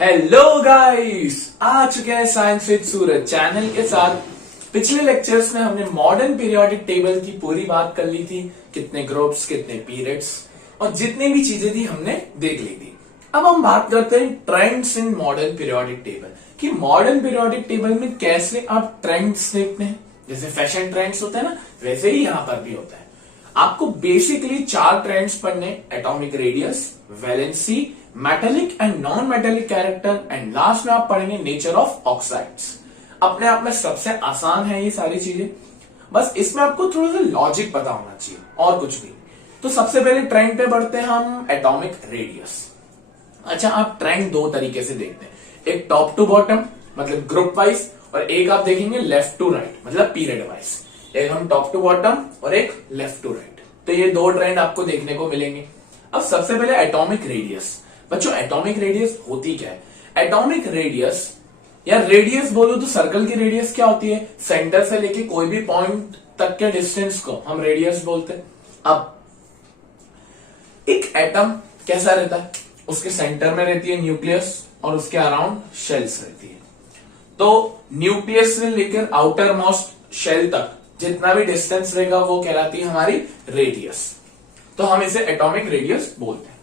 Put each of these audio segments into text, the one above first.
Hello guys, आ चुके हैं science with Suraj channel के साथ। पिछले लेक्चर्स में हमने मॉडर्न पीरियोडिक टेबल की पूरी बात कर ली थी, कितने ग्रुप्स, कितने पीरियड्स और जितनी भी चीजें थी हमने देख ली थी। अब हम बात करते हैं trends in modern periodic table कि मॉडर्न पीरियोडिक टेबल में कैसे आप ट्रेंड्स देखते हैं। जैसे फैशन ट्रेंड्स होते हैं ना, वैसे ही यहां पर भी होता है। आपको बेसिकली 4 ट्रेंड्स पढ़ने, atomic radius, valency, metallic and non metallic character and last में आप पढ़ेंगे नेचर ऑफ ऑक्साइड्स। अपने आप में सबसे आसान है ये सारी चीजें, बस इसमें आपको थोड़ा सा लॉजिक पता होना चाहिए और कुछ भी। तो सबसे पहले ट्रेंड पे बढ़ते हैं हम, एटॉमिक रेडियस। अच्छा, आप ट्रेंड 2 तरीके से देखते हैं, एक टॉप टू बॉटम मतलब ग्रुप वाइज, और एक आप देखेंगे लेफ्ट टू राइट मतलब पीरियड वाइज। एक हम टॉप टू बॉटम और एक लेफ्ट टू राइट। तो ये 2 ट्रेंड आपको देखने को मिलेंगे। अब सबसे पहले एटॉमिक रेडियस। बच्चों, एटॉमिक रेडियस होती क्या है? एटॉमिक रेडियस या रेडियस बोलो तो सर्कल की रेडियस क्या होती है? सेंटर से लेके कोई भी पॉइंट तक के डिस्टेंस को हम रेडियस बोलते हैं। अब एक एटम कैसा रहता है? उसके सेंटर में रहती है न्यूक्लियस और उसके अराउंड शेल्स रहती है। तो न्यूक्लियस से लेकर आउटर मोस्ट शेल तक जितना भी डिस्टेंस रहेगा वो कहलाती है हमारी रेडियस। तो हम इसे एटॉमिक रेडियस बोलते हैं।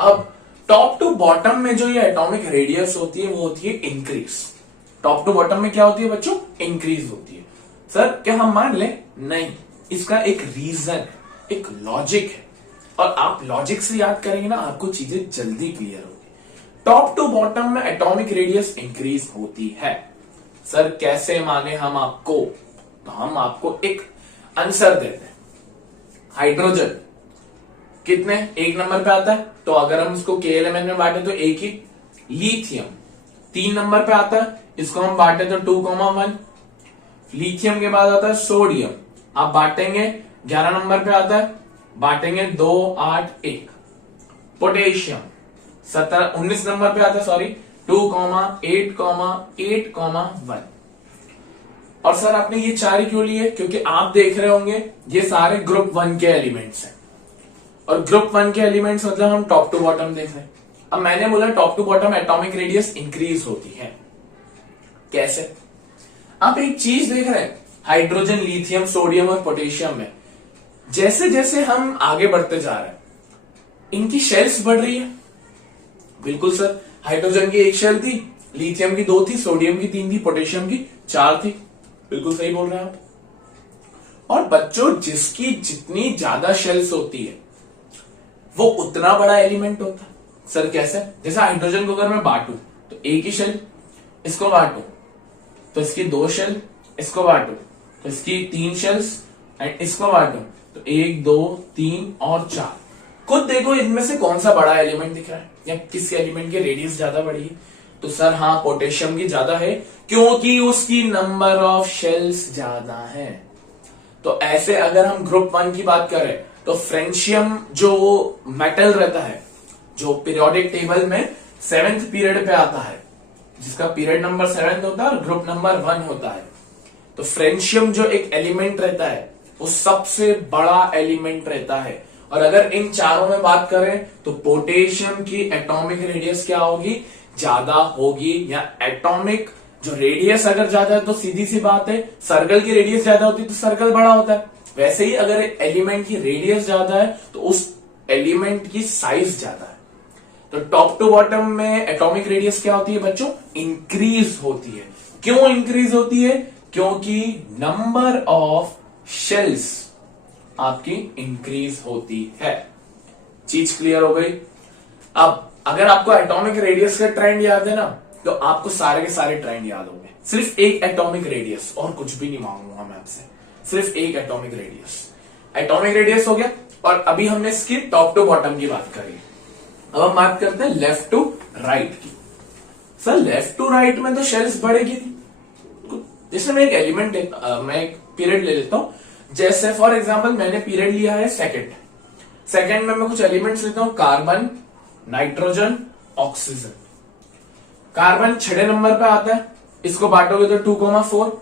अब टॉप टू बॉटम में जो ये एटॉमिक रेडियस होती है वो होती है इंक्रीज। टॉप टू बॉटम में क्या होती है बच्चों? इंक्रीज होती है। सर क्या हम मान ले? नहीं, इसका एक रीजन है, एक लॉजिक है, और आप लॉजिक से याद करेंगे ना, आपको चीजें जल्दी क्लियर होगी। टॉप टू बॉटम में एटॉमिक रेडियस इंक्रीज होती है। सर कैसे माने हम आपको? तो हम आपको एक आंसर देते हैं। हाइड्रोजन कितने 1 नंबर पे आता है, तो अगर हम इसको के एलिमेंट में बांटे तो एक ही। लिथियम 3 नंबर पे आता है, इसको हम बांटे तो 2,1। लिथियम के बाद आता है सोडियम, आप बांटेंगे 11 नंबर पे आता है, बांटेंगे 2, 8, 1। पोटेशियम 19 नंबर पे आता है, सॉरी 2,8,8,1। और सर आपने ये 4 ही क्यों लिए? क्योंकि आप देख रहे होंगे ये सारे ग्रुप 1 के एलिमेंट्स हैं, और ग्रुप 1 के एलिमेंट्स मतलब हम टॉप टू बॉटम देख रहे हैं। अब मैंने बोला top to bottom atomic radius increase होती है। कैसे? आप एक चीज देख रहे हैं, हाइड्रोजन, लिथियम, सोडियम और पोटेशियम में जैसे जैसे हम आगे बढ़ते जा रहे हैं इनकी शेल्स बढ़ रही है। बिल्कुल सर, हाइड्रोजन की 1 शेल थी, लिथियम की 2 थी, सोडियम की 3 थी, पोटेशियम की 4 थी। बिल्कुल सही बोल रहे हैं आप। और बच्चों, जिसकी जितनी ज्यादा शेल्स होती है वो उतना बड़ा एलिमेंट होता है। सर कैसे? जैसे हाइड्रोजन को अगर मैं बांटू तो 1 ही शेल, इसको बांटू तो इसकी 2 शेल, इसको बांटू तो इसकी 3 शेल्स, एंड इसको बांटू तो 1, 2, 3 और 4। खुद देखो इनमें से कौन सा बड़ा एलिमेंट दिख रहा है, या किस एलिमेंट की रेडियस ज्यादा बड़ी है? तो सर हाँ, पोटेशियम की ज्यादा है, क्योंकि उसकी नंबर ऑफ शेल्स ज्यादा है। तो ऐसे अगर हम ग्रुप 1 की बात करें तो फ्रेंशियम जो मेटल रहता है, जो पीरियोडिक टेबल में 7th पीरियड पे आता है, जिसका पीरियड नंबर 7 होता है और ग्रुप नंबर 1 होता है, तो फ्रेंशियम जो एक एलिमेंट रहता है वो सबसे बड़ा एलिमेंट रहता है। और अगर इन चारों में बात करें तो पोटेशियम की एटॉमिक रेडियस क्या होगी? ज्यादा होगी। या एटॉमिक जो रेडियस अगर ज्यादा है तो सीधी सी बात है, सर्कल की रेडियस ज्यादा होती है तो सर्कल बड़ा होता है। वैसे ही अगर एलिमेंट की रेडियस ज्यादा है तो उस एलिमेंट की साइज ज्यादा है। तो टॉप टू बॉटम में एटॉमिक रेडियस क्या होती है बच्चों? इंक्रीज होती है। क्यों इंक्रीज होती है? क्योंकि नंबर ऑफ शेल्स आपकी इंक्रीज होती है। चीज क्लियर हो गई? अब अगर आपको एटॉमिक रेडियस का ट्रेंड याद है ना, तो आपको सारे के सारे ट्रेंड याद होंगे। सिर्फ एक एटॉमिक रेडियस, और कुछ भी नहीं मांगूंगा मैं आपसे, सिर्फ एक एटॉमिक रेडियस। एटॉमिक रेडियस हो गया, और अभी हमने इसकी टॉप टू बॉटम की बात करी। अब हम बात करते हैं लेफ्ट टू राइट की। सर लेफ्ट टू राइट में तो शेल्स बढ़ेगी। जैसे मैं एक एलिमेंट मैं एक पीरियड ले लेता हूं, जैसे फॉर एग्जाम्पल मैंने पीरियड लिया है सेकंड में मैं कुछ एलिमेंट्स लेता हूं, carbon, nitrogen, oxygen. Carbon 6 number पे आता है, इसको बांटोगे तो 2,4।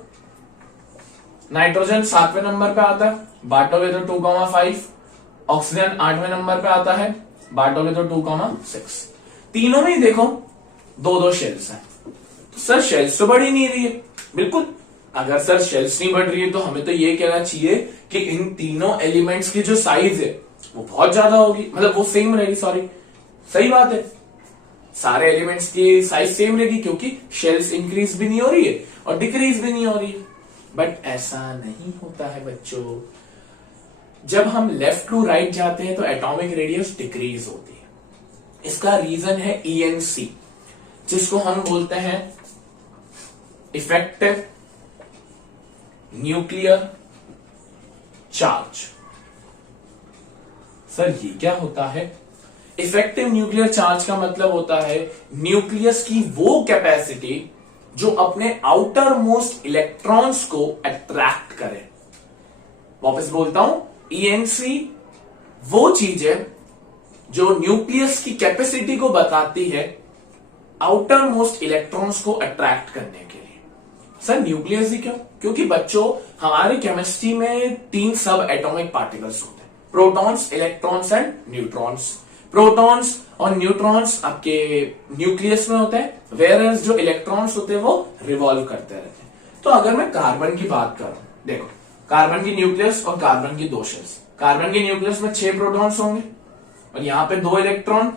नाइट्रोजन 7वें नंबर पे आता है, बांटोगे तो 2,5। ऑक्सीजन 8वें नंबर पे आता है, बांटोगे तो 2,6। तीनों में ही देखो दो दो शेल्स हैं, तो सर शेल्स तो बढ़ ही नहीं रही है। बिल्कुल, अगर सर शेल्स नहीं बढ़ रही है तो हमें तो ये कहना चाहिए कि इन तीनों एलिमेंट्स की जो साइज है वो बहुत ज्यादा होगी, मतलब वो सेम रहेगी। सॉरी, सही बात है, सारे एलिमेंट्स की साइज सेम रहेगी क्योंकि शेल्स इंक्रीज भी नहीं हो रही है और डिक्रीज भी नहीं हो रही है। बट ऐसा नहीं होता है बच्चों, जब हम लेफ्ट टू राइट जाते हैं तो एटॉमिक रेडियस डिक्रीज होती है। इसका रीजन है ENC, जिसको हम बोलते हैं इफेक्टिव न्यूक्लियर चार्ज। सर ये क्या होता है? इफेक्टिव न्यूक्लियर चार्ज का मतलब होता है न्यूक्लियस की वो कैपेसिटी जो अपने आउटर मोस्ट इलेक्ट्रॉन्स को अट्रैक्ट करे। वापस बोलता हूं, ENC वो चीज है जो न्यूक्लियस की कैपेसिटी को बताती है आउटर मोस्ट इलेक्ट्रॉन्स को अट्रैक्ट करने के लिए। सर न्यूक्लियस ही क्यों? क्योंकि बच्चों हमारे केमिस्ट्री में 3 सब एटॉमिक पार्टिकल्स होते हैं, protons, electrons and neutrons. Protons और न्यूट्रॉन्स आपके न्यूक्लियस में होते हैं, वेयरएज जो इलेक्ट्रॉन्स होते हैं वो रिवॉल्व करते रहते हैं। तो अगर मैं कार्बन की बात करूं, देखो कार्बन की न्यूक्लियस और कार्बन की 2 शेल्स। कार्बन की न्यूक्लियस में 6 प्रोटॉन्स होंगे और यहां पे 2 इलेक्ट्रॉन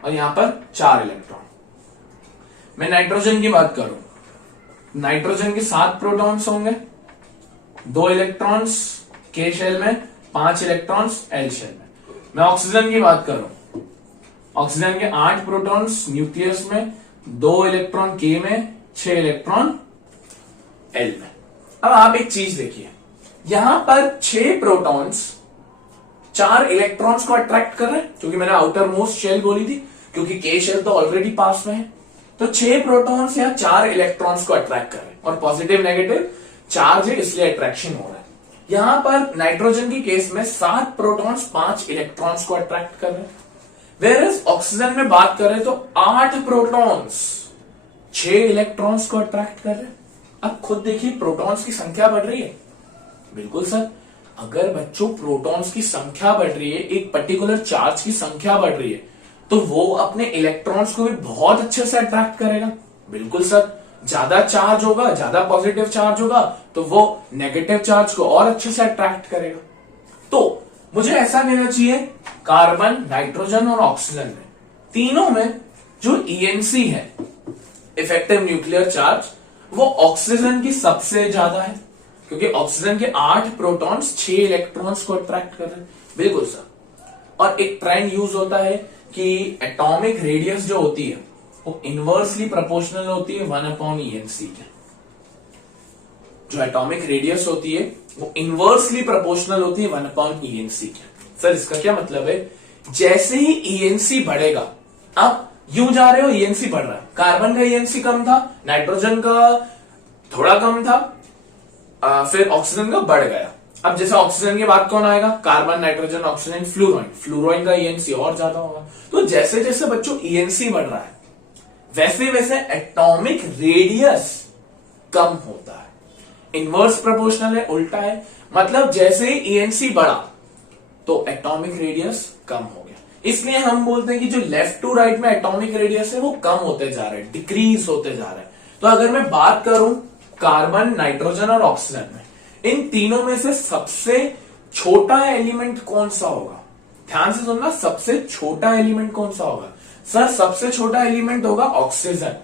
और यहां पर 4 इलेक्ट्रॉन। मैं नाइट्रोजन की बात करूं, नाइट्रोजन के 7 प्रोटॉन्स होंगे, 2 इलेक्ट्रॉन्स के शेल में, 5 इलेक्ट्रॉन्स एल शेल में। मैं ऑक्सीजन की बात करूं, ऑक्सीजन के 8 प्रोटॉन्स न्यूक्लियस में, 2 इलेक्ट्रॉन के में, 6 इलेक्ट्रॉन एल में। अब आप एक चीज देखिए, यहां पर 6 प्रोटॉन्स 4 इलेक्ट्रॉन्स को अट्रैक्ट कर रहे हैं, क्योंकि मैंने आउटर मोस्ट शेल बोली थी, क्योंकि के शेल तो ऑलरेडी पास में है। तो 6 प्रोटॉन्स या 4 इलेक्ट्रॉन्स को अट्रैक्ट कर रहे हैं और पॉजिटिव नेगेटिव चार्ज है इसलिए अट्रैक्शन हो रहा है। यहां पर नाइट्रोजन की केस में 7 प्रोटॉन्स 5 इलेक्ट्रॉन्स को अट्रैक्ट कर रहे हैं, वेयरएज ऑक्सीजन में बात करें तो 8 प्रोटॉन्स 6 इलेक्ट्रॉन्स को अट्रैक्ट कर रहे हैं। अब खुद देखिए प्रोटॉन्स की संख्या बढ़ रही है। बिल्कुल सर, अगर बच्चों प्रोटॉन्स की संख्या बढ़ रही है, एक पर्टिकुलर चार्ज की संख्या बढ़ रही है, तो वो अपने इलेक्ट्रॉन्स को भी बहुत अच्छे से अट्रैक्ट करेगा। बिल्कुल सर, ज्यादा चार्ज होगा, ज्यादा पॉजिटिव चार्ज होगा तो वो नेगेटिव चार्ज को और अच्छे से अट्रैक्ट करेगा। तो मुझे ऐसा कहना चाहिए, कार्बन, नाइट्रोजन और ऑक्सीजन में, तीनों में जो ENC है, इफेक्टिव न्यूक्लियर चार्ज, वो ऑक्सीजन की सबसे ज्यादा है, क्योंकि ऑक्सीजन के 8 प्रोटॉन्स 6 इलेक्ट्रॉन्स को अट्रैक्ट कर रहे हैं। बिल्कुल सर। और एक ट्रेंड यूज होता है कि एटॉमिक रेडियस जो होती है वो इनवर्सली प्रोपोर्शनल होती है 1/ENC के। जो एटॉमिक रेडियस होती है वो इनवर्सली प्रोपोर्शनल होती है 1/ENC के। सर इसका क्या मतलब है? जैसे ही ENC बढ़ेगा, आप यूं जा रहे हो, ENC बढ़ रहा है, कार्बन का ENC कम था, नाइट्रोजन का थोड़ा कम था, फिर ऑक्सीजन का बढ़ गया। अब जैसे ऑक्सीजन के बाद कौन आएगा? Carbon, nitrogen, oxygen, fluorine. Fluorine का ENC और ज्यादा होगा। तो जैसे जैसे बच्चों ENC बढ़ रहा है, वैसे वैसे एटॉमिक रेडियस कम होता है। इनवर्स प्रोपोर्शनल है, उल्टा है। मतलब जैसे ही ENC बढ़ा तो एटॉमिक रेडियस कम हो गया। इसलिए हम बोलते हैं कि जो लेफ्ट टू राइट में एटॉमिक रेडियस है वो कम होते जा रहे हैं, डिक्रीज होते जा रहे हैं। तो अगर मैं बात करूं कार्बन, नाइट्रोजन और ऑक्सीजन में, इन तीनों में से सबसे छोटा एलिमेंट कौन सा होगा? ध्यान से सुनना, सबसे छोटा एलिमेंट कौन सा होगा? सर सबसे छोटा एलिमेंट होगा ऑक्सीजन,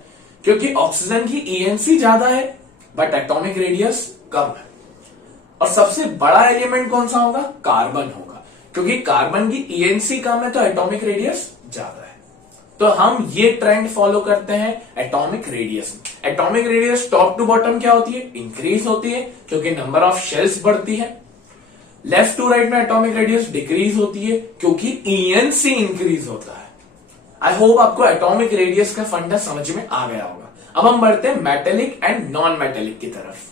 क्योंकि ऑक्सीजन की ENC ज्यादा है बट एटॉमिक रेडियस कम है। और सबसे बड़ा एलिमेंट कौन सा होगा? कार्बन होगा, क्योंकि कार्बन की ENC कम है तो एटॉमिक रेडियस ज्यादा है। तो हम ये ट्रेंड फॉलो करते हैं एटॉमिक रेडियस में। Atomic radius top to bottom क्या होती है? इंक्रीज होती है, क्योंकि नंबर ऑफ शेल्स बढ़ती है। लेफ्ट टू राइट में एटॉमिक रेडियस डिक्रीज होती है, क्योंकि ENC इंक्रीज होता है। आई होप आपको एटॉमिक रेडियस का फंडा समझ में आ गया होगा। अब हम बढ़ते हैं मेटेलिक एंड नॉन मेटेलिक की तरफ।